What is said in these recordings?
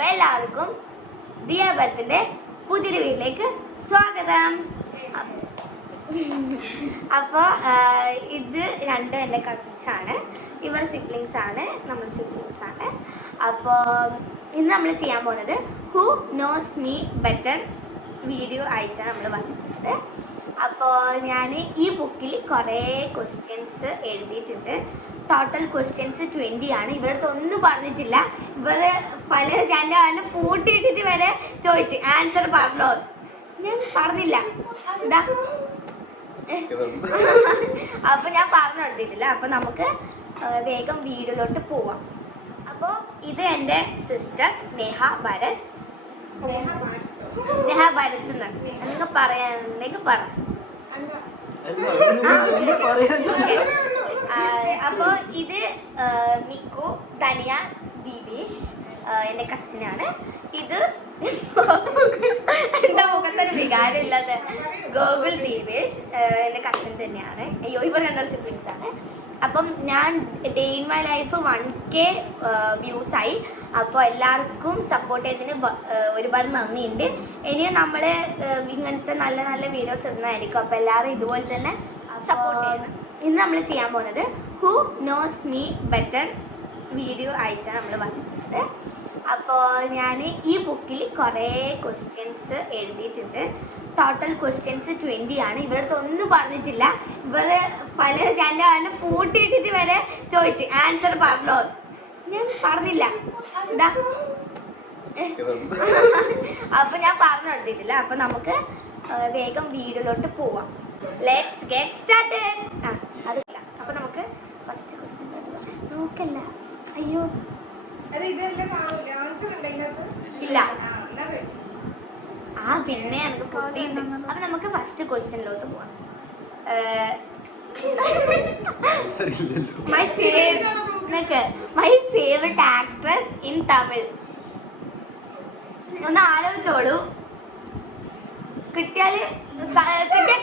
അപ്പോൾ എല്ലാവർക്കും ദിയ ബർത്തിന്റെ പുതിയൊരു വീട്ടിലേക്ക് സ്വാഗതം. അപ്പോൾ ഇത് രണ്ടും എൻ്റെ കസിൻസാണ്, ഇവർ സിബ്ലിങ്സ് ആണ്, നമ്മൾ സിബ്ലിങ്സ് ആണ്. അപ്പോൾ ഇന്ന് നമ്മൾ ചെയ്യാൻ പോകുന്നത് who knows me better video ആയിട്ടാണ് നമ്മൾ വന്നിട്ടുണ്ട്. അപ്പോൾ ഞാൻ ഈ ബുക്കിൽ കുറേ ക്വസ്റ്റ്യൻസ് എഴുതിയിട്ടുണ്ട്. ടോട്ടൽ ക്വസ്റ്റ്യൻസ് 20 ആണ്. ഇവരുടെ ഒന്നും പറഞ്ഞിട്ടില്ല. ഇവർ പല ഞാൻ പൂട്ടിയിട്ടിട്ട് വരെ ചോദിച്ചു ആൻസർ പറഞ്ഞോ, ഞാൻ പറഞ്ഞില്ല. എന്താ അപ്പൊ ഞാൻ പറഞ്ഞു കൊടുത്തിട്ടില്ല. അപ്പൊ നമുക്ക് വേഗം വീഡിയോയിലോട്ട് പോവാം. അപ്പോൾ ഇത് എൻ്റെ സിസ്റ്റർ നേഹ ഭരത്. നേഹ ഭരത് നിങ്ങൾ പറയാനുണ്ടെങ്കിൽ പറ. അപ്പോൾ ഇത് മിക്കു, ധനിയ, ദീപേഷ് എൻ്റെ കസിനാണ്. ഇത് എന്താ മുഖത്തൊരു വികാരമില്ലാതെ ഗോകുൽ, ദീപേഷ് എൻ്റെ കസിൻ തന്നെയാണ്. അയ്യോ, ഇവർ രണ്ടു സിബ്ലിങ്സ് ആണ്. അപ്പം ഞാൻ day in my life 1K വ്യൂസായി. അപ്പോൾ എല്ലാവർക്കും സപ്പോർട്ട് ചെയ്തതിന് ഒരുപാട് നന്ദിയുണ്ട്. ഇനിയും നമ്മൾ ഇങ്ങനത്തെ നല്ല നല്ല വീഡിയോസ് ഇടുന്നതായിരിക്കും. അപ്പോൾ എല്ലാവരും ഇതുപോലെ തന്നെ സപ്പോർട്ട് ചെയ്യണം. ഇന്ന് നമ്മൾ ചെയ്യാൻ പോകുന്നത് who knows me better video ആയിട്ടാണ് നമ്മൾ വന്നിട്ടുണ്ട്. അപ്പോൾ ഞാൻ ഈ ബുക്കിൽ കുറേ ക്വസ്റ്റ്യൻസ് എഴുതിയിട്ടുണ്ട്. ടോട്ടൽ ക്വസ്റ്റ്യൻസ് 20 ആണ്. ഇവരുടെ ഒന്നും പറഞ്ഞിട്ടില്ല. ഇവർ പല ഞാൻ പൂട്ടിയിട്ടിട്ട് വരെ ചോദിച്ചു ആൻസർ പറഞ്ഞോ, ഞാൻ പറഞ്ഞില്ല. എന്താ അപ്പൊ ഞാൻ പറഞ്ഞു കൊടുത്തിട്ടില്ല. അപ്പൊ നമുക്ക് വേഗം വീഡിയോയിലോട്ട് പോവാം. Let's get started. അതില്ല. അപ്പൊ നമുക്ക് ഫസ്റ്റ് ക്വസ്റ്റ്യൻ നോക്കല്ല. അയ്യോ ഇല്ല. പിന്നെ എനിക്ക് പൊട്ടിയുണ്ട്. അപ്പൊ നമുക്ക് ഫസ്റ്റ് ക്വസ്റ്റ്യനിലോട്ട് പോവാം. My favourite actress in Tamil. ഒന്ന് ആലോചിച്ചോളൂ. കിട്ടിയ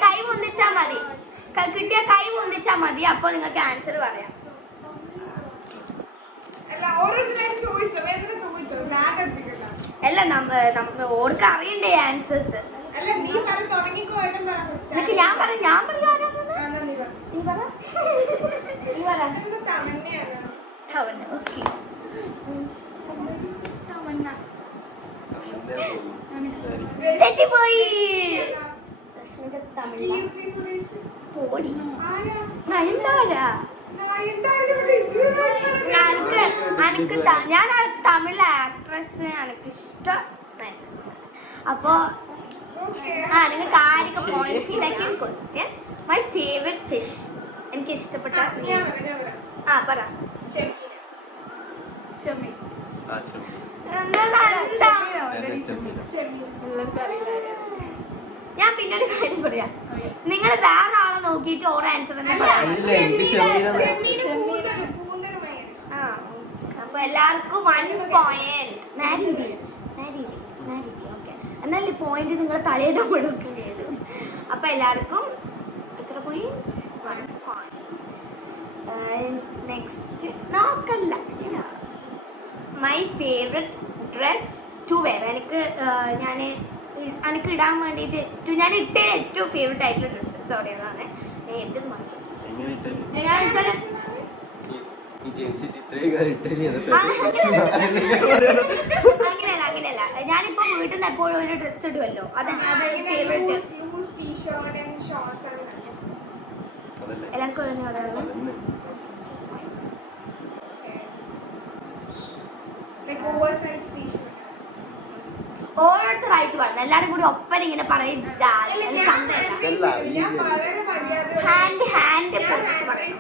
കൈ പൊന്തിച്ചാ മതി. കിട്ടിയ കൈ പൊന്തിച്ചാ മതി. അപ്പൊ നിങ്ങൾക്ക് ആൻസർ പറയാം. അല്ല, നമ്മൾ ഓർക്ക് അറിയണ്ടേ ആൻസേഴ്സ്. ഞാൻ തെറ്റിപ്പോയി. ഞാൻ തമിഴ് ആക്ട്രസ് എനിക്ക് ഇഷ്ടം. അപ്പോ നിങ്ങൾക്ക് ആരൊക്കെ point. Second question, my favourite fish. എനിക്ക് ഇഷ്ടപ്പെട്ട പറ. ഞാൻ പിന്നെ ഒരു കാര്യം പറയാം. നിങ്ങൾ വേറെ ആളെ നോക്കിയിട്ട് ഓരോ ആൻസർ തന്നെ പറയാം. അപ്പൊ എല്ലാവർക്കും 1 പോയിന്റ്. ഓക്കെ, എന്നാലും പോയിന്റ് നിങ്ങൾ തലയുടെ കൊടുക്കേണ്ടി വരും. അപ്പൊ എല്ലാവർക്കും എത്ര പോയിന്റ്? 1 പോയിന്റ്. നെക്സ്റ്റ് നോക്കല്ല. My favourite dress to wear. എനിക്ക് ഇടാൻ വേണ്ടിയിട്ട് ഞാൻ ഇട്ട ഏറ്റവും ഫേവറേറ്റ് ആയിട്ടുള്ള ഡ്രസ്സസ് എവിടെയാണ് ഞാൻ എന്തെന്ന് മാറ്റി. അങ്ങനെയല്ല. ഞാനിപ്പോ വീട്ടിൽ നിന്ന് എപ്പോഴും ഒരു ഡ്രസ് ഇടുമല്ലോ, അതാണ് ഫേവറേറ്റ്. എല്ലാവർക്കും ഓരോരുത്തരായിട്ട് പറഞ്ഞു. എല്ലാരും കൂടി ഒപ്പന ഇങ്ങനെ പറയും. ഹാൻഡ് പൊടിച്ച് പറയണം.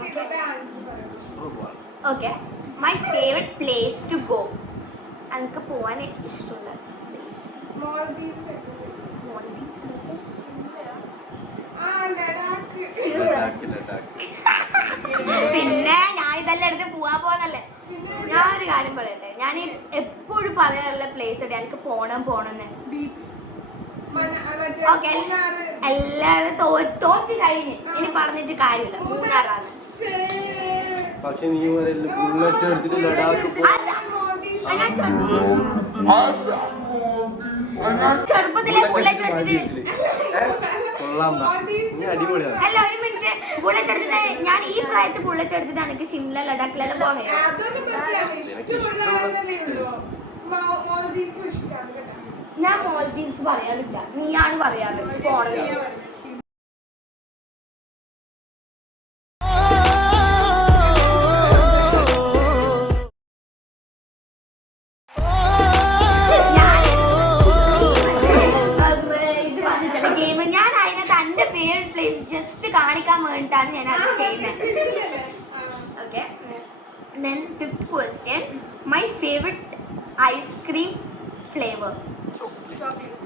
Okay, my favourite place to go. എനിക്ക് പോവാൻ ഇഷ്ടമുള്ള പിന്നെ ഞാൻ ഇതെല്ലാം എടുത്ത് പോവാൻ പോന്നല്ലേ. ഞാനൊരു കാര്യം പറയട്ടെ, ഞാൻ എപ്പോഴും പറയാനുള്ള പ്ലേസ് ഉണ്ട് എനിക്ക് പോണെന്ന്. ഓക്കെ, എല്ലാവരും തോറ്റ് കഴിഞ്ഞ് ഇനി പറഞ്ഞിട്ട് കാര്യമില്ല. മൂന്നാറാണ്. ചെറുപ്പത്തിലെ ബുള്ളറ്റ് എടുത്തിട്ട് അല്ല ഒരു മിനിറ്റ് ബുള്ളറ്റ് എടുത്തിട്ട് ഞാൻ ഈ പ്രായത്തിൽ ബുള്ളറ്റ് എടുത്തിട്ട് എനിക്ക് ഷിംല ലഡാക്കിലെല്ലാം പോകാൻ ഞാൻ മോൾദീവ്സ് പറയാറില്ല നീയാണ് പറയാറ് പോണത് ജസ്റ്റ് കാണിക്കാൻ വേണ്ടിയിട്ടാണ് ഞാൻ അത് ചെയ്യുന്നത്. Okay then fifth question my favorite ice cream flavor chocolate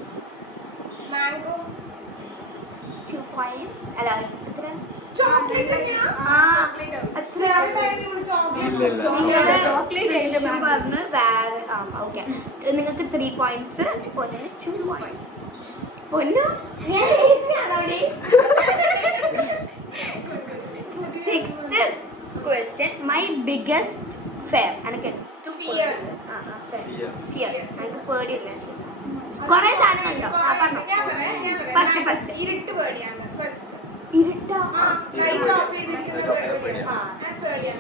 mango 2 points അല്ല എത്ര chocolate അത്ര പറഞ്ഞ് വേറെ ഓക്കെ നിങ്ങൾക്ക് 3 points പൊന്നിന് 2 points പൊന്നു sixth question my biggest fair എനിക്ക് ഫിയർ എനിക്ക് പേടിയില്ല കുറെ സാധനങ്ങളുണ്ടോ ഫസ്റ്റ് ഇരുട്ട് പേടിയാണ് ഇരുട്ടാ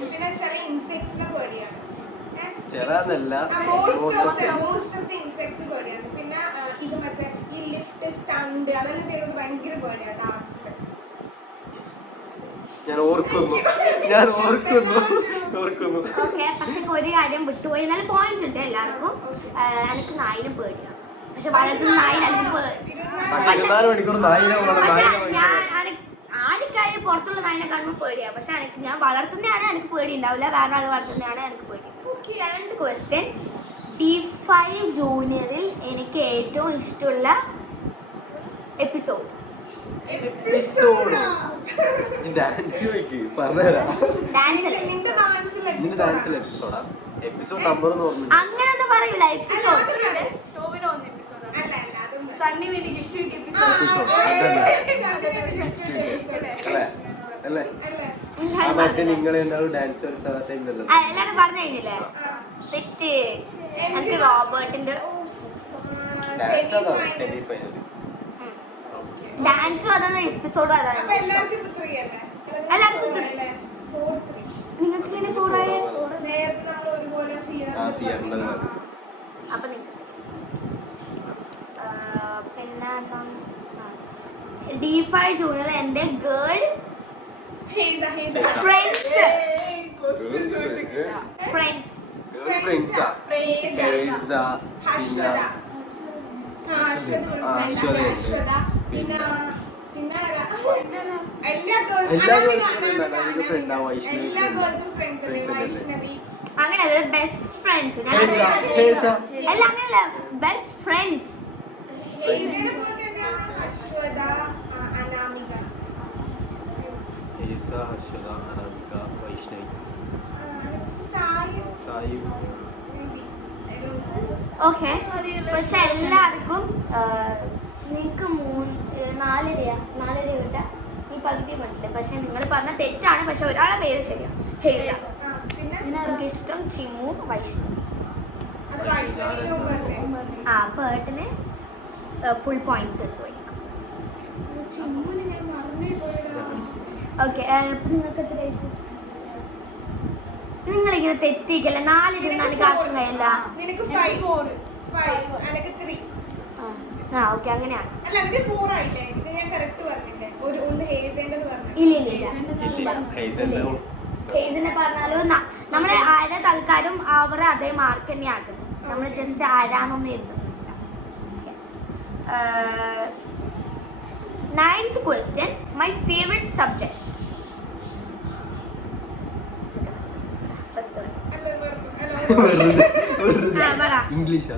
പിന്നെ ചില ഇൻസെക്ട്സിനെ പേടിയാണ് ഇൻസെക്ട്സ് പേടിയാണ് പിന്നെ ഇത് മറ്റേ ഈ ലിഫ്റ്റ് സ്റ്റണ്ട് അതെല്ലാം ചെയ്യുന്നത് ഭയങ്കര പേടിയാണ് ഡാൻസിൽ ഓക്കെ പക്ഷെ ഒരു കാര്യം വിട്ടുപോയി എന്നാലും പോയിന്റ് ഉണ്ട് എല്ലാവർക്കും എനിക്ക് നായിനും പേടിയാണ് പക്ഷെ വളർത്തുന്ന നായിന് ആർക്കായാലും പുറത്തുള്ള നായിനെ കാണുമ്പോൾ പേടിയാണ് പക്ഷെ ഞാൻ വളർത്തുന്നതാണ് എനിക്ക് പേടി ഉണ്ടാവില്ല വേറെ ആൾ വളർത്തുന്നതാണ് എനിക്ക് പേടി. 7th ക്വസ്റ്റ്യൻ D5 ജൂനിയറിൽ എനിക്ക് ഏറ്റവും ഇഷ്ടമുള്ള എപ്പിസോഡ് അങ്ങനൊന്നും പറയൂല എപ്പിസോഡ് എല്ലാരും പറഞ്ഞു കഴിഞ്ഞില്ലേ തെറ്റ് എനിക്ക് റോബർട്ടിന്റെ ഡാൻസും അതാണ് എപ്പിസോഡും അതാണ് എല്ലാവർക്കും നിങ്ങൾക്ക് ഇങ്ങനെ 4 ആയ അപ്പൊ പിന്നെ D5 ജൂനിയർ എന്റെ ഗേൾ ഫ്രണ്ട്സ് അങ്ങനെയല്ല ബെസ്റ്റ് ഫ്രണ്ട്സ് അല്ല അങ്ങനെയല്ല ബെസ്റ്റ് ഫ്രണ്ട്സ് ഓക്കെ പക്ഷെ എല്ലാവർക്കും നിങ്ങൾക്ക് 4 കിട്ടാ ഈ പകുതി പറ്റില്ല പക്ഷെ നിങ്ങൾ പറഞ്ഞ തെറ്റാണ് പക്ഷെ ഒരാളെ പേര് ശരിയാണ് ഹേസ പിന്നെ എനിക്ക് ഇഷ്ടം ചിമു വൈഷ്ണവി ആ പേട്ടിന് ഫുൾ പോയിന്റ്സ് കിട്ടുമായിരിക്കും. ഓക്കെ നിങ്ങൾക്ക് എത്രയായിരിക്കും നിങ്ങളിങ്ങനെ തെറ്റിക്കല്ല 4 ഇരുന്നാലും കാക്കും കഴിയല്ല ആ ഓക്കെ അങ്ങനെയാണ് ഹേസിനെ പറഞ്ഞാലും നമ്മള് ആരെ തൽക്കാലം അവരെ അതേ മാർക്ക് തന്നെ ആക്കുന്നു നമ്മൾ ജസ്റ്റ് ആരാന്നൊന്നും എഴുതുന്നില്ല. 9th question my favourite subject English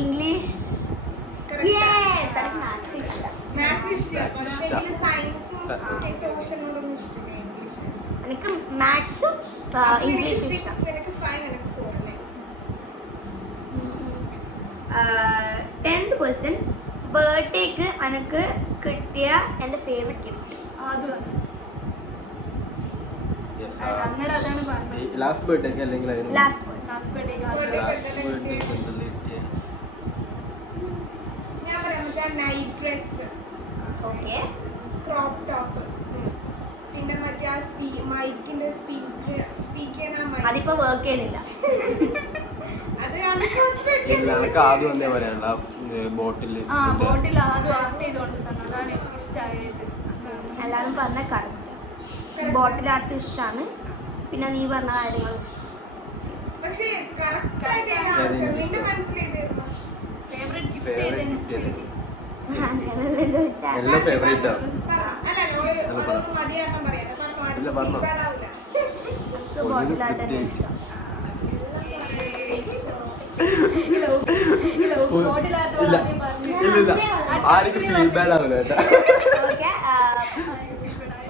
English എനിക്ക് മാത്സും ഇംഗ്ലീഷും ഇഷ്ടം. 10th ക്വസ്റ്റ്യൻ ബർത്ത്ഡേക്ക് എനിക്ക് കിട്ടിയ എൻ്റെ ഫേവറേറ്റ് ഗിഫ്റ്റ് Yes, അന്നേരം അതാണ് പറഞ്ഞത്. ലാസ്റ്റ് ബർത്ത്ഡേക്ക് അല്ലെങ്കിൽ അതിന് ലാസ്റ്റ് ലാസ്റ്റ് ബർത്ത്ഡേക്ക് ലാസ്റ്റ് ബർത്ത്ഡേക്ക് എന്തെല്ലാം കിട്ടിയ ഞാൻ പറയാം മറ്റേ night dress, okay. Crop top, പിന്നെ മറ്റേ ആ മൈക്കിന്റെ സ്പീക്ക് ചെയ്യുന്ന mic. അതിപ്പോ വർക്ക് ചെയ്യുന്നില്ല. അത് എനിക്ക് ആദ്യം വന്നേ പറയാനുള്ള ബോട്ടില് ആ ബോട്ടിൽ ആദ്യം ആർട്ട് ചെയ്തോണ്ട് തന്നെ അതാണ് ഇഷ്ടമായത്. എല്ലാവരും പറഞ്ഞ കറക്റ്റ് ബോട്ടിൽ ആർട്ട് ഇഷ്ടമാണ്. പിന്നെ നീ പറഞ്ഞ കാര്യങ്ങൾ പക്ഷേ correct ആയിട്ട് ഞാൻ answer നിന്റെ മനസ്സിലേതായിരുന്നു? ഫേവറേറ്റ് ഗിഫ്റ്റ് Favourite ഏതെങ്കിലും gift ഏത്? അങ്ങനെയല്ലേ ചോദിച്ചാൽ എല്ലാം ഫേവറേറ്റ് ആണ്. അല്ല ഓള് മടിയാക്കാൻ പറയാം. ഇല്ല, പറഞ്ഞോ. ബോട്ടിൽ ആർട്ട് തന്നെ പ്രത്യേകിച്ച്. ഇഷ്ടം. ബോട്ടിൽ ആർട്ട് ഇല്ല ആദ്യം പറഞ്ഞു. ഇല്ല ആർക്കും ഫീഡ്ബാക്ക് ആവില്ല കേട്ടാ. ഓക്കെ.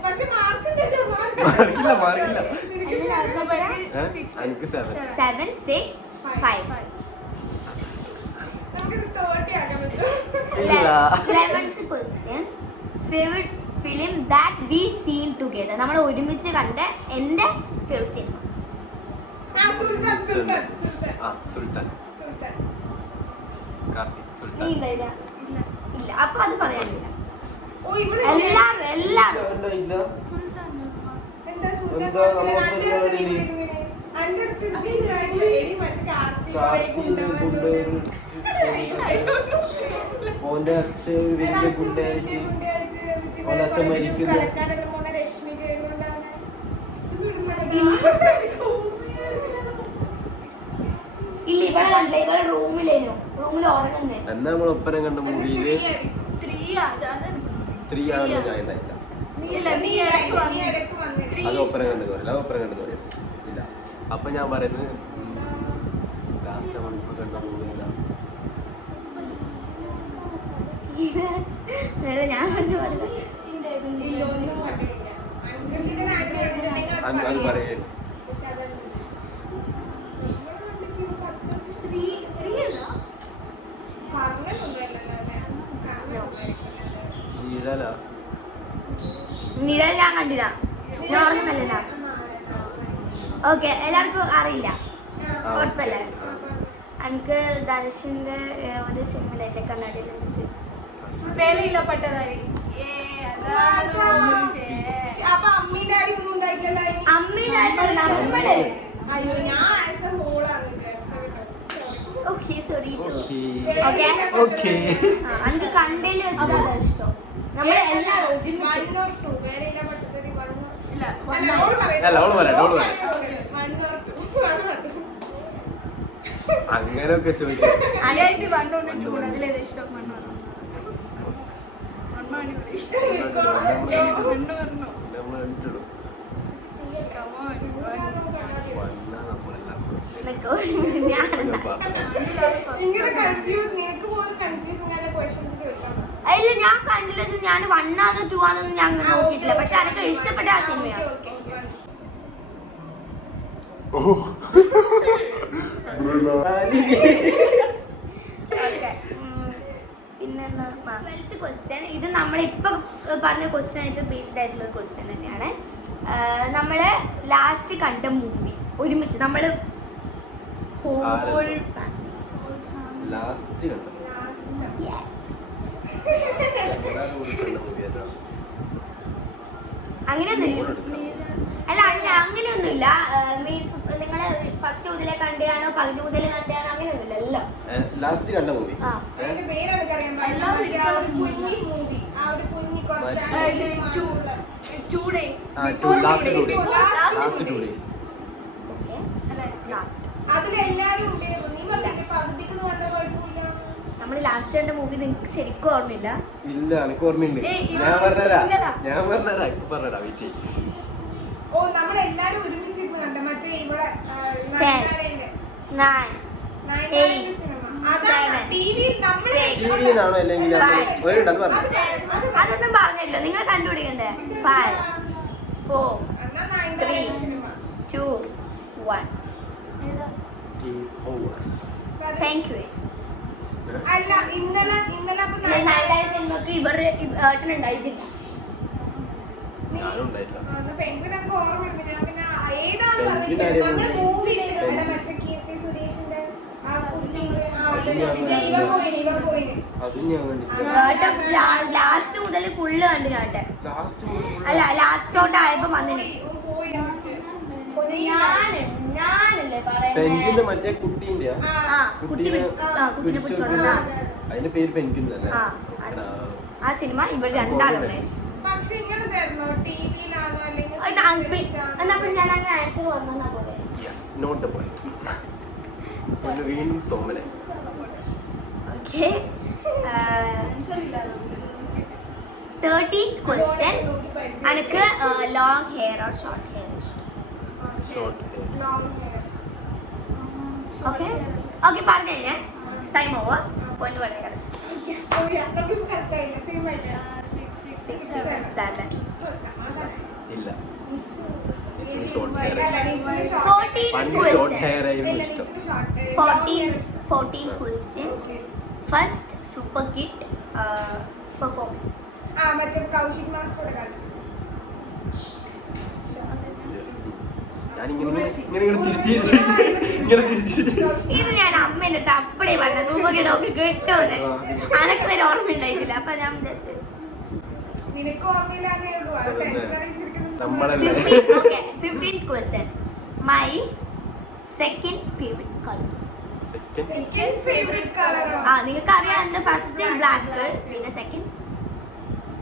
പക്ഷെ മാർക്കില്ല മാർക്കില്ല എനിക്ക് 7. 7, 6, 5. നമുക്കിത് 30 ആക്കാൻ പറ്റും. ഇല്ല 11th question. Favorite film that we seen together. നമ്മൾ ഒരുമിച്ച് കണ്ട എൻ്റെ ഫേവറേറ്റ് സിനിമ. സുൽത്താൻ സുൽത്താൻ സുൽത്താൻ കാർത്തിക് നീ സുൽത്താൻ. ഇല്ല ഇല്ല അപ്പൊ അത് പറയാനില്ല. ഓ ഇവിടെ എല്ലാരും ഇല്ല സുൽത്താൻ എന്താ സുൽത്താൻ എന്താ നമ്മൾ അന്റെ അടുത്ത് പരിപാടി? ഇങ്ങനെ അന്റെ അടുത്ത് ഇങ്ങനെ എടി മറ്റേ കാർത്തിക് കാർത്തിക് ഓന്റെ അച്ഛൻ വലിയ ഗുണ്ടായിരിക്കും. ഓന്റെ അച്ഛൻ മരിക്കുന്നു. ഇല്ല ഇവിടെ കണ്ടില്ല. ഇവിടെ റൂമിൽ ഉറങ്ങുന്നേ. എന്നാ നമ്മൾ ഒപ്പരം കണ്ട മൂവിയില് 3 അതാണ് 3 ആണെന്ന് ഞാൻ ഉണ്ടായില്ല. ഇല്ല നീ ഇടയ്ക്ക് വന്നു. അത് ഒപ്പരം കണ്ടു അത് ഒപ്പരം കണ്ടു ഇല്ല. അപ്പൊ ഞാൻ പറയുന്നത് ലാസ്റ്റ് നമ്മളിപ്പോ കണ്ട മൂവിയില്ല. ഞാൻ പഠിച്ച പോലെ അത് പറയേ ഇതല്ല നിഴൽ ഞാൻ കണ്ടില്ല. ഞാൻ ഓർക്കുന്നില്ല. ഓക്കെ എല്ലാവർക്കും അറിയില്ല. കുഴപ്പമില്ല. എനിക്ക് ധനുഷിന്റെ ഒരു സിനിമയിലെ കണ്ണാടിയിൽ എന്നിട്ട് വേലയില്ല പട്ടതാരി. അപ്പൊ അമ്മീന്റെ അടി ഒന്നും ഉണ്ടായിട്ടില്ല. അമ്മയിലായിട്ടുള്ള നമ്മള് അയ്യോ ഞാൻ ആസ് എ ഹോളാണ് വിചാരിച്ചത്. Okay sorry. ഓക്കെ എനിക്ക് കണ്ടേല് വെച്ചിട്ടാണ് ഇഷ്ടം. നമ്മൾ എല്ലാവരും ഒരുമിച്ച് 1 or 2 വേലയില്ല പട്ടതാരി 1 or 2. ഇല്ല അല്ല ഓള് പറയട്ടെ. അല്ല, ഓള് പറയട്ടെ, ഓള് 1 or 2. അങ്ങനെയൊക്കെ ചോദിക്കും. അയ്യായിട്ട് വണ്ടോണ്ടിട്ട് കൂടെ അതിലേതാ ഇഷ്ടം? മണ്ണ് പറഞ്ഞു. മണ്ണാണി മണ്ണ് പറഞ്ഞു. നമ്മൾ കണ്ടിട്ടുള്ളൂ. ഇങ്ങനെ കൺഫ്യൂസ് നിനക്ക് പോലും കൺഫ്യൂസിംഗ് ആയ ക്വസ്റ്റ്യൻസ് ചോദിക്കാൻ പറ്റും. അതില് ഞാൻ കണ്ടില്ല. ഞാൻ 1 ആണോ 2 ആണോ ഞാൻ നോക്കിയിട്ടില്ല. പക്ഷെ എനിക്ക് ഇഷ്ടപ്പെട്ട ആ സിനിമയാണ്. പിന്നെന്താ 12th ക്വസ്റ്റ്യൻ. ഇത് നമ്മളിപ്പോൾ പറഞ്ഞ ക്വസ്റ്റ്യൻ ആയിട്ട് ബേസ്ഡ് ആയിട്ടുള്ള ക്വസ്റ്റ്യൻ തന്നെയാണ്. നമ്മൾ ലാസ്റ്റ് കണ്ട മൂവി ഒരുമിച്ച് നമ്മൾ ലാസ്റ്റ് കണ്ടു അങ്ങനെയൊന്നുമില്ല. അല്ല അങ്ങനെയൊന്നുമില്ല. മീൻസ് നിങ്ങൾ ഫസ്റ്റ് മുതലേ കണ്ടാണോ പകുതി മുതലേ കണ്ടാണോ അങ്ങനെയൊന്നുമില്ല. എല്ലാം ലാസ്റ്റ് കണ്ട മൂവി ആ അതിന്റെ പേര് എനിക്കറിയാൻ പാടില്ല. ആ ഒരു കുഞ്ഞി മൂവി, ആ ഒരു കുഞ്ഞി കുറച്ച് 2 days. Last 2 days. Last 2 days. Okay. അല്ലേ? അതിലെല്ലാരും ഉണ്ടായിരുന്നു. നീ പറഞ്ഞിട്ട് പകുതിക്ക് കണ്ട കുഴപ്പമില്ല. നമ്മൾ ലാസ്റ്റ് കണ്ട മൂവി നിങ്ങൾക്ക് ശരിക്കും ഓർമ്മയില്ല. ഇല്ല എനിക്ക് ഓർമ്മയുണ്ട്. ഏയ്, ഞാൻ പറഞ്ഞുതരാം ഇല്ലതാ. ഇപ്പൊ പറഞ്ഞുതരാം വെയിറ്റ്. ഓ നമ്മളെല്ലാരും ഒരുമിച്ചിരുന്ന് കണ്ട മറ്റേ ഇവിടെ 9, 8, അതാണ് ടിവിയിൽ നമ്മൾ ടിവിയിലാണോ അല്ലെങ്കിൽ ഒരു അത് പറഞ്ഞു അതൊന്നും പറഞ്ഞില്ല. നിങ്ങൾ കണ്ടുപിടിക്കണ്ടേ. 5, 4, 3, 2, 1. Thank you. അല്ല ഇന്നലെ അപ്പൊ നിങ്ങൾക്ക് ഇവരുടെ ഏട്ടനുണ്ടായിട്ടില്ല. ഞാനും ഉണ്ടായിട്ടില്ല. പെൺകുട്ടി നമുക്ക് ഓർമ്മയുണ്ട്. ഞാൻ പിന്നെ ഏതാണ് പറഞ്ഞത് നമ്മുടെ മൂവി മറ്റേ കീർത്തി സുരേഷിന്റെ ആ കുട്ടിയുടെ ഇവ പോയിന് അതും ഞാൻ കണ്ടിട്ടില്ല. ലാസ്റ്റ് മുതൽ ഫുള്ള് കണ്ടു കേട്ടെ. ലാസ്റ്റ് അല്ല ലാസ്റ്റോട്ടായപ്പോ വന്നിന്. പോയി ഞാനല്ലേ പറയുന്നത്. പെൻഗ്വിന്റെ മറ്റേ കുട്ടീന്റെ കുട്ടിനെ പിടിച്ചോണ്ട് അതിന്റെ പേര് പെൻഗ്വിൻ തന്നെ. ആ സിനിമ ഇവിടെ രണ്ടാളുണ്ട്. പക്ഷെ ഇങ്ങനെ തരണോ ടിവിയിലാണോ അല്ലെങ്കിൽ എന്നാ പിന്നെ ഞാൻ അങ്ങനെ ആൻസർ വന്നാ പോലെ. Note the point. സോമനെ. Okay 13th question. എനിക്ക് long hair or short hair ഇഷ്ടം? Short hair. Long hair okay okay പറഞ്ഞു കഴിഞ്ഞാൽ ടൈം ഓവർ. പൊന്നു പറയാം. ഇല്ല. Short hair. 14th question. First super kid performance. Kaushik മാസ്റ്ററുടെ കളിച്ചു ഇത് ഞാൻ അമ്മേന്റെ അടുത്ത് അപ്പടേ പറഞ്ഞ സൂപ്പർ കിഡ് ഒക്കെ കിട്ടുമെന്ന്. അനക്ക് വരെ ഓർമ്മയുണ്ടായിട്ടില്ല. അപ്പൊ ഞാൻ വിചാരിച്ചു നിനക്ക് ഓർമ്മയില്ലാന്നേ ഉള്ളൂ. അത് ടെൻഷൻ അടിച്ചിരിക്കുന്നു. 15th question. My second favorite color. Second favourite colour നിങ്ങൾക്ക് അറിയാം. ഫസ്റ്റ് ബ്ലാക്ക്, പിന്നെ സെക്കൻഡ്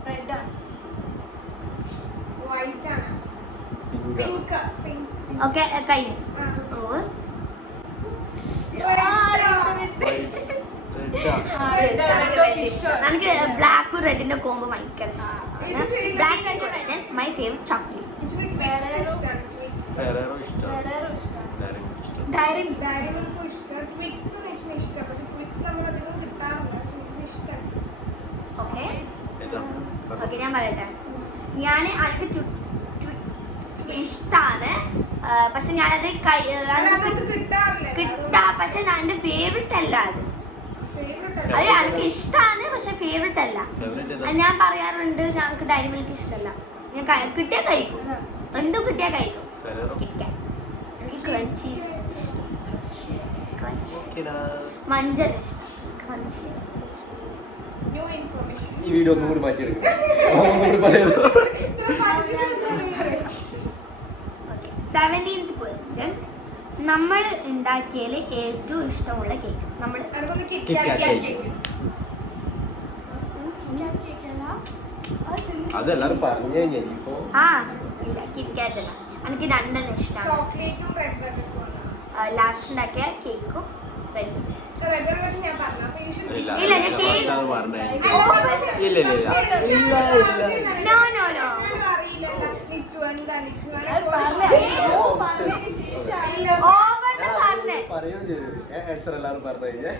റെഡ് ആണ്. വൈറ്റ് ആണ്. പിങ്ക് പിങ്ക് ഓക്കെ കഴിഞ്ഞു. ഓ എനിക്ക് ബ്ലാക്കും റെഡിന്റെ കോമ്പോ ഭയങ്കര black. My favourite chocolate. Ferrero ഇഷ്ടം. വേറെ ഇഷ്ടമാണ്. ഡയറി ഡയറി മിൽക്കും ഇഷ്ടം. ട്വിക്സും എനിക്ക് ഇഷ്ടം. പക്ഷെ ട്വിക്സ് നമ്മളധികം കിട്ടാറില്ല. പക്ഷെ എനിക്ക് ഇഷ്ടം. ഓക്കെ ഏതാ? ഓക്കെ ഞാൻ പറയട്ടെ. ഞാൻ എനിക്ക് ഇഷ്ടമാണ്. പക്ഷെ ഞാനത് അതൊക്കെ കിട്ടാറില്ല. കിട്ടാ. പക്ഷെ എന്റെ ഫേവറേറ്റ് അല്ല അത്. ഫേവറേറ്റ് അത് എനിക്ക് ഇഷ്ടമാണ്. പക്ഷെ ഫേവറേറ്റ് അല്ല. ഫേവറേറ്റ് ഏതാ? അത് ഞാൻ പറയാറുണ്ട്. ഞങ്ങൾക്ക് ഡയറി മിൽക്ക് ഇഷ്ടമല്ല. ഞാൻ കിട്ടിയാൽ കഴിക്കും. എന്തും കിട്ടിയാൽ കഴിക്കും. ഫെറേറോ. കിക്കാൻ എനിക്ക് ക്രഞ്ചീസ് ഓക്കെടാ. മഞ്ചൾ ഇഷ്ടം. Crunchy new information. ഈ വീഡിയോ ഒന്നും കൂടി മാറ്റിയെടുക്കണം. ഒന്നുകൂടി പറയുന്നു. 17th question. നമ്മൾ ഉണ്ടാക്കിയതിൽ ഏറ്റവും ഇഷ്ടമുള്ള കേക്ക്. നമ്മൾ എനിക്കൊന്ന് Kit കിറ്റ് Kat കാറ്റ് cake. കേക്ക്. അതെല്ലാരും പറഞ്ഞു കഴിഞ്ഞാൽ ഇപ്പൊ ഇല്ല കിറ്റ്കാറ്റ് അല്ല. എനിക്ക് രണ്ടെണ്ണം ഇഷ്ടമാണ്. ചോക്ലേറ്റും റെഡ് വെൽവെറ്റും ആണ്. ലാസ്റ്റ് ഉണ്ടാക്കിയ കേക്കും റെഡും. റെഡ് വെൽവെറ്റ് ഞാൻ പറഞ്ഞു. അപ്പൊ usually ഇല്ല ഇല്ല, ഞാൻ cake. പറഞ്ഞേ. ഇല്ല ഇല്ല ഇല്ല ഇല്ല ഇല്ല. No, no, no. ഞാനും അറിയില്ല. നിച്ചു എന്താ നിച്ചു ഓവറിന് പറഞ്ഞേ. പറയുകയും ചെയ്തു. ആൻസർ എല്ലാവരും പറഞ്ഞു കഴിഞ്ഞാൽ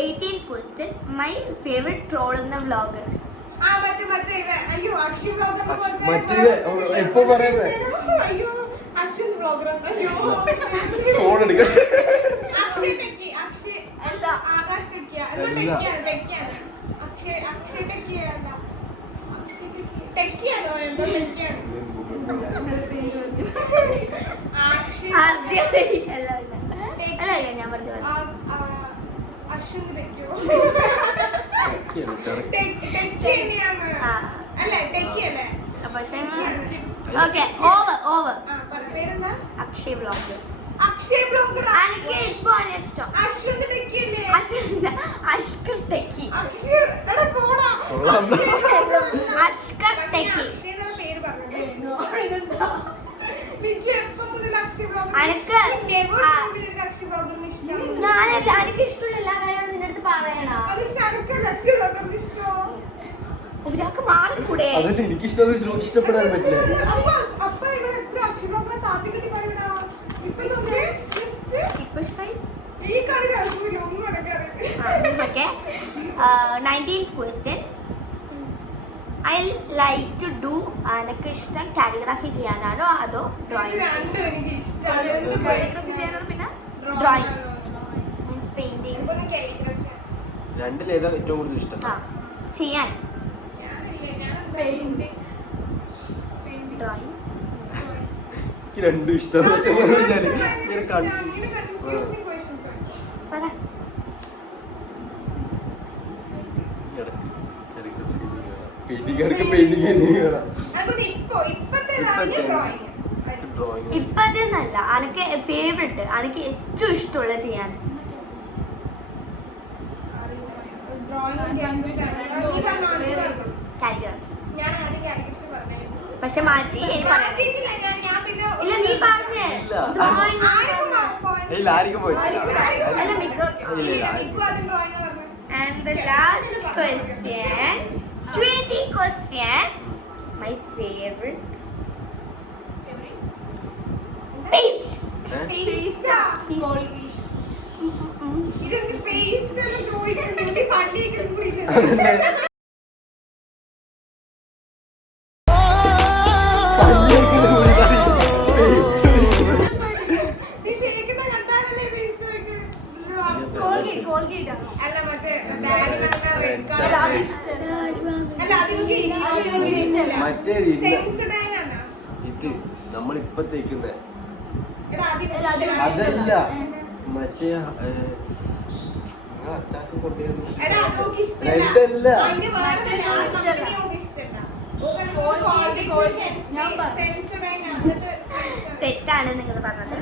18th question. My favourite troll എന്ന വ്ളോഗർ. അയ്യോ അശ്വിൻ ബ്ലോഗർ മറ്റേ ഇപ്പൊ പറയുന്നത് അയ്യോ അശ്വിൻ ബ്ലോഗർ അയ്യോ ഫോൺ എടുക്കട്ടെ. അക്ഷയ് ടെക്കി അക്ഷയ് അല്ല. ആകാശ് ടെക്കിയാണ് അക്ഷയ് ടെക്കിയല്ല അക്ഷയ് ടെക്കിയാണോ എന്തോ ടെക്കിയാണ് അക്ഷയ് അല്ല അല്ല ഞാൻ പറഞ്ഞു. അശ്വിൻ ടെക്കിയോ correct. ടെക്കി തന്നെയാണ് അല്ലേ ടെക്കി അല്ലേ പക്ഷേ ഓക്കെ ഓവർ പേരെന്താ അക്ഷയ് വ്ളോഗർ. അക്ഷയ് ബ്ലോഗർ എനിക്ക് ഇപ്പൊ ഇഷ്ടം അശ്വിൻ ടെക്കി അല്ലേ അഷ്കർ ടെക്കി. അക്ഷയ് എടാ പോടാ കൊള്ളാം. അഷ്കർ ടെക്കി. അക്ഷയ് എന്നുള്ള പേര് പറഞ്ഞു നിജു എപ്പം മുതൽ അക്ഷയ് ബ്ലോഗർ അനക്ക് അക്ഷയ് ബ്ലോഗറിന് ഇഷ്ടമാണ് ഞാനല്ല എനിക്ക് ഇഷ്ടമുള്ള എല്ലാ കാര്യങ്ങളും നിന്റെ അടുത്ത് പറയണോ? അത് ശരക്കല്ല അക്ഷയ് ബ്ലോഗറിന് ഇഷ്ടമോ ഒരാൾക്ക് മാറിക്കൂടെ? അതല്ല എനിക്കിഷ്ടം ഇഷ്ടപ്പെടാൻ പറ്റില്ല. അപ്പ ഇവിടെ എപ്പോഴും അക്ഷയ് ബ്ലോഗറിനെ താത്തി കെട്ടി പറയടാ ഇപ്പൊ നോക്കേ ഇപ്പൊ ഇഷ്ടമായി. ഈ കളി രാഷ്ട്രീയം ഒന്നും നടക്കാറ് okay 19th question. I like to do. എനിക്ക് ഇഷ്ടം കാലിഗ്രാഫി ചെയ്യാനാണോ അതോ ഇത് ഡ്രോയിങ്? രണ്ടും എനിക്ക് ഇഷ്ടമാണ് പിന്നെ ഡ്രോയിങ് മീൻസ് പെയിന്റിങ്. എനിക്കൊന്ന് കാലിഗ്രാഫി രണ്ടിലേതാ ഏറ്റവും കൂടുതൽ ഇഷ്ടം? ചെയ്യാൻ ഞാനില്ല ഞാൻ പെയിന്റിങ് ഡ്രോയിങ് എനിക്ക് രണ്ടും ഇഷ്ടം ഇങ്ങനെ കാണിച്ചു പറ. ഇപ്പതെന്നല്ല എനിക്ക് ഫേവറേറ്റ്, എനിക്ക് ഏറ്റവും ഇഷ്ടമുള്ള ചെയ്യാൻ പക്ഷെ മാറ്റി ഇനി പറയാം. ഇല്ല നീ പറഞ്ഞേ ഡ്രോയിങ്. ഇല്ല ആർക്കും പോയിട്ടില്ല. And the last question, 20 question, my favorite paste. മറ്റേ ഇത് നമ്മളിപ്പൊ തേക്കുന്ന അതല്ല മറ്റേ അച്ചാസം കൊണ്ടുവരുന്നു ഇതല്ല. തെറ്റാണ് നിങ്ങൾ പറഞ്ഞത്.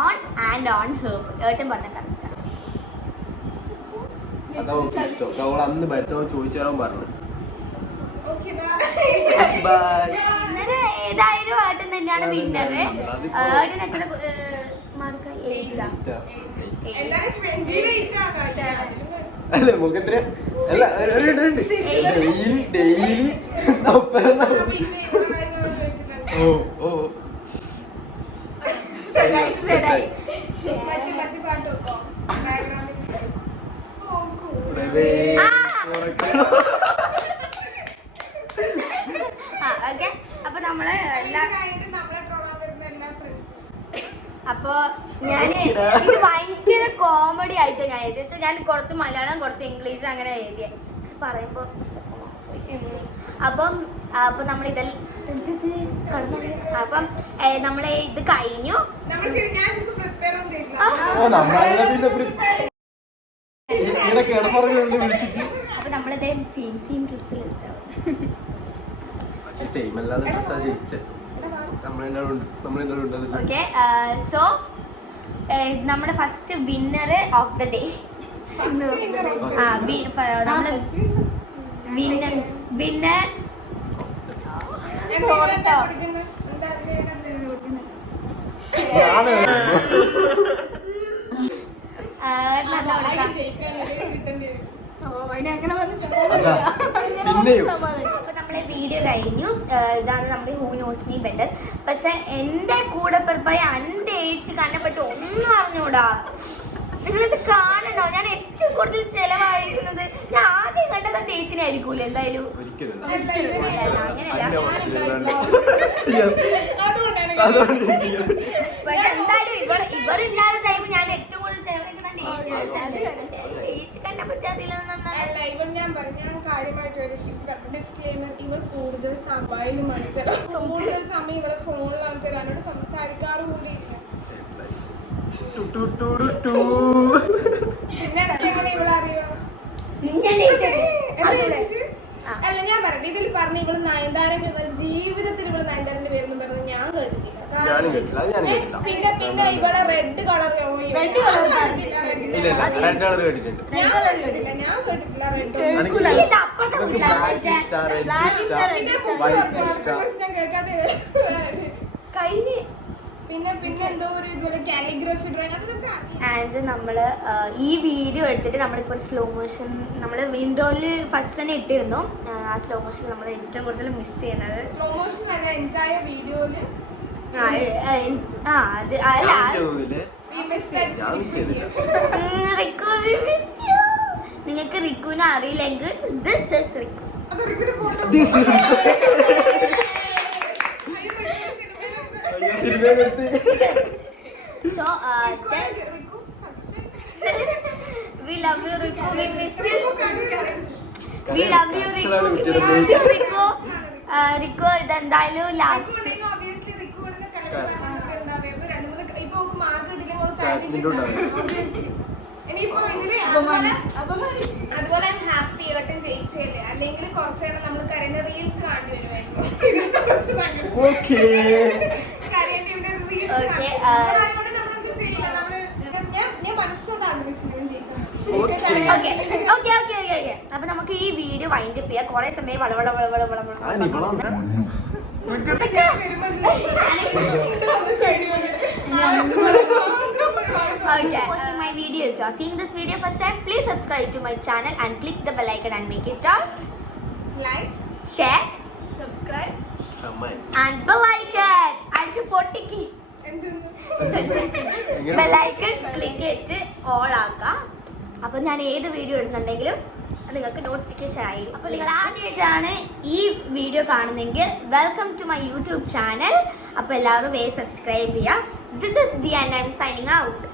ഓൺ ആൻഡ് ഓൺ ഹേർബ് ഏട്ടൻ പറഞ്ഞ കറക്റ്റാണ്. അതാ നമുക്ക് ഇഷ്ടം. അവൾ അന്ന് ഭരത്തവൻ ചോദിച്ചാലും പറഞ്ഞു ഏതായാലും ഏട്ടൻ തന്നെയാണ് വിന്നർ. ഏട്ടൻ എത്ര മാർക്ക്? 8. അല്ല മുഖത്തിന് അല്ല ഡെയിലി ഡെയിലി ഓ ഓ ഓക്കെ. അപ്പൊ നമ്മള് അപ്പൊ ഞാന് ഇത് ഭയങ്കര കോമഡി ആയിട്ട് ഞാൻ എഴുതി. ഞാൻ കുറച്ച് മലയാളം കുറച്ച് ഇംഗ്ലീഷ് അങ്ങനെ എഴുതിയ. പക്ഷെ പറയുമ്പോ അപ്പം അപ്പൊ നമ്മൾ ഇതെല്ലാം അപ്പം നമ്മളെ ഇത് കഴിഞ്ഞു. അപ്പൊ നമ്മളിത് സെയിം ഡ്രസ്സിൽ എടുത്താവും. ഓക്കെ. സോ നമ്മുടെ first winner of the day winner അപ്പൊ നമ്മളെ വീഡിയോ കഴിഞ്ഞു. ഇതാണ് നമ്മുടെ ഹൂ നോസ് മീ ബെറ്റർ. പക്ഷെ എന്റെ കൂടെ പിറപ്പായി എന്റെ ഏജ് കാണാൻ പറ്റും ഒന്നും അറിഞ്ഞൂടാ. നിങ്ങളിത് കാണണോ? ഞാൻ ഏറ്റവും കൂടുതൽ ചെലവായിരിക്കുന്നത് ഞാൻ ആദ്യം കണ്ടത് എന്റെ ഏച്ചിനെ ആയിരിക്കൂല എന്തായാലും. പക്ഷെ എന്തായാലും ഇവരില്ലാത്ത ടൈം ഞാൻ ഏറ്റവും കൂടുതൽ ചെലവഴിക്കുന്നത് ഏച്ചി കണ്ടാൻ പറ്റാതില്ല. ഇവർ കൂടുതൽ സഭയിലുമാണ് കൂടുതൽ സമയം ഇവിടെ ഫോണിലാണ് ചിലരോട് സംസാരിക്കാറ് കൂടി. പിന്നെ എങ്ങനെ ഇവിടെ അറിയോ? അല്ല ഞാൻ പറഞ്ഞു ഇതിൽ പറഞ്ഞ ഇവള് നയൻതാരന്റെ ജീവിതത്തിൽ ഇവള് നയൻതാരന്റെ പേരൊന്നും പറഞ്ഞത് ഞാൻ കേട്ടിട്ടില്ല. പിന്നെ ഇവിടെ റെഡ് കളർ ഞാൻ കേട്ടിട്ടില്ല. പിന്നെ എന്തോ ഒരു ഇതുപോലെ കാലിഗ്രഫി ഡ്രോയിങ് അതൊക്കെ. ആൻഡ് നമ്മള് ഈ വീഡിയോ എടുത്തിട്ട് നമ്മളിപ്പോൾ സ്ലോ മോഷൻ നമ്മൾ വിൻഡോയിൽ ഫസ്റ്റ് തന്നെ ഇട്ടിരുന്നു. ആ സ്ലോ മോഷൻ നമ്മൾ ഏറ്റവും കൂടുതൽ മിസ് ചെയ്യുന്നത്. സ്ലോ മോഷൻ അല്ല എൻജോയ് വീഡിയോയില് നിങ്ങൾക്ക് റിക്കുവിനെ അറിയില്ലെങ്കിൽ this is റിക്കു. So we love you Riku, we miss you. We love you Riku, we miss you Riku. Riku ഇതെന്തായാലും ലാസ്റ്റ് ഇപ്പൊ മാർക്ക് ഇനിയിപ്പോ ഇതില് അതുപോലെ ഹാപ്പി ഏട്ടൻ ജയിച്ചല്ലേ, അല്ലെങ്കിൽ കുറച്ചു നേരം നമ്മൾ കരയുന്ന റീൽസ് കാണേണ്ടി വരുമായിരുന്നു. ഞാൻ മനസ്സോട് ആഗ്രഹിച്ചിട്ടുണ്ടെങ്കിൽ ജയിച്ചു. അപ്പൊ നമുക്ക് ഈ വീഡിയോ വൈൻഡ് അപ്പ് ചെയ്യാം. കുറെ സമയം വളവള watching my video. If you are seeing this video first time, please subscribe to my channel and click the bell icon and make it on like, share subscribe and bell icon. അടിച്ച് പൊട്ടിക്ക് bell icon click ചെയ്തിട്ട് all ആക്കാം. അപ്പൊ ഞാൻ ഏത് video ഇടുന്നുണ്ടെങ്കിലും നിങ്ങൾക്ക് notification ആയി. അപ്പോൾ നിങ്ങൾ ആദ്യമായിട്ടാണ് ഈ വീഡിയോ കാണുന്നെങ്കിൽ welcome to my YouTube channel. അപ്പോൾ എല്ലാവരും വേഗം സബ്സ്ക്രൈബ് ചെയ്യുക. This is the and I'm signing out.